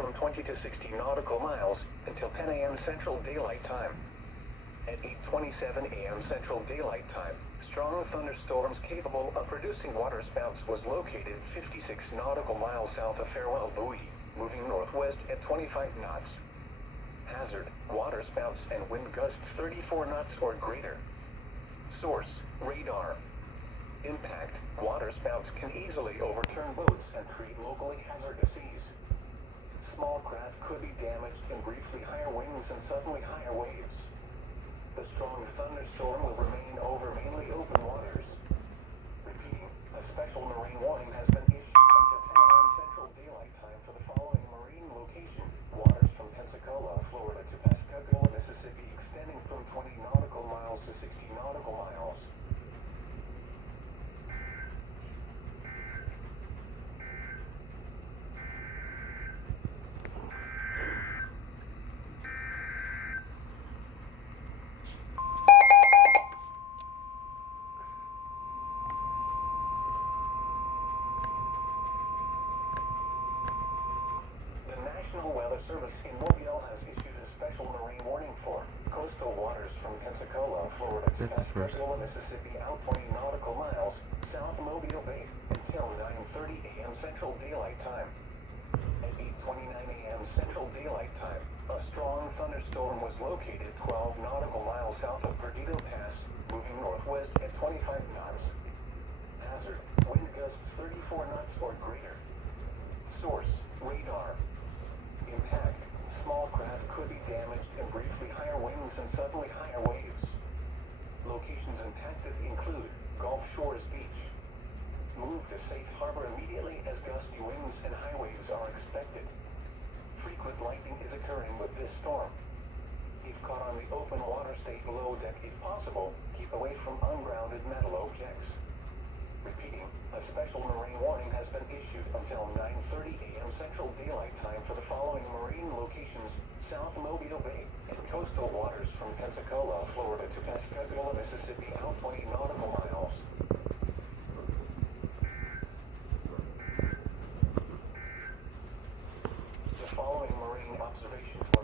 from 20 to 60 nautical miles until 10 a.m. Central Daylight Time. At 8:27 a.m. Central Daylight Time, strong thunderstorms capable of producing waterspouts was located 56 nautical miles south of Farewell Buoy, moving northwest at 25 knots. Hazard, waterspouts and wind gusts 34 knots or greater. Source, radar. Impact, waterspouts can easily overturn boats and create locally hazardous seas. Small craft could be damaged in briefly higher winds and suddenly higher waves. The strong thunderstorm will remain over mainly open waters. Repeating, a special marine warning has been issued until 10 a.m. Central Daylight Time for the following marine location: waters from Pensacola, Florida to Pascagoula, Mississippi, extending from 20 nautical miles to 60 nautical miles. National Weather Service in Mobile has issued a special marine warning for coastal waters from Pensacola, Florida to Pascagoula, Mississippi, out 20 nautical miles south Mobile Bay until 9:30 a.m. Central Daylight Time. At 8:29 a.m. Central Daylight Time, a strong thunderstorm was located 12 nautical miles south of Perdido Pass, moving northwest at 25 knots. Hazard, wind gusts 34 knots or greater. Source, radar. Impact, small craft could be damaged in briefly higher winds and suddenly higher waves. Locations and tactics include Gulf Shores Beach. Move to safe harbor immediately as gusty winds and high waves are expected. Frequent lightning is occurring with this storm. If caught on the open water, stay below deck if possible. Keep away from ungrounded matters.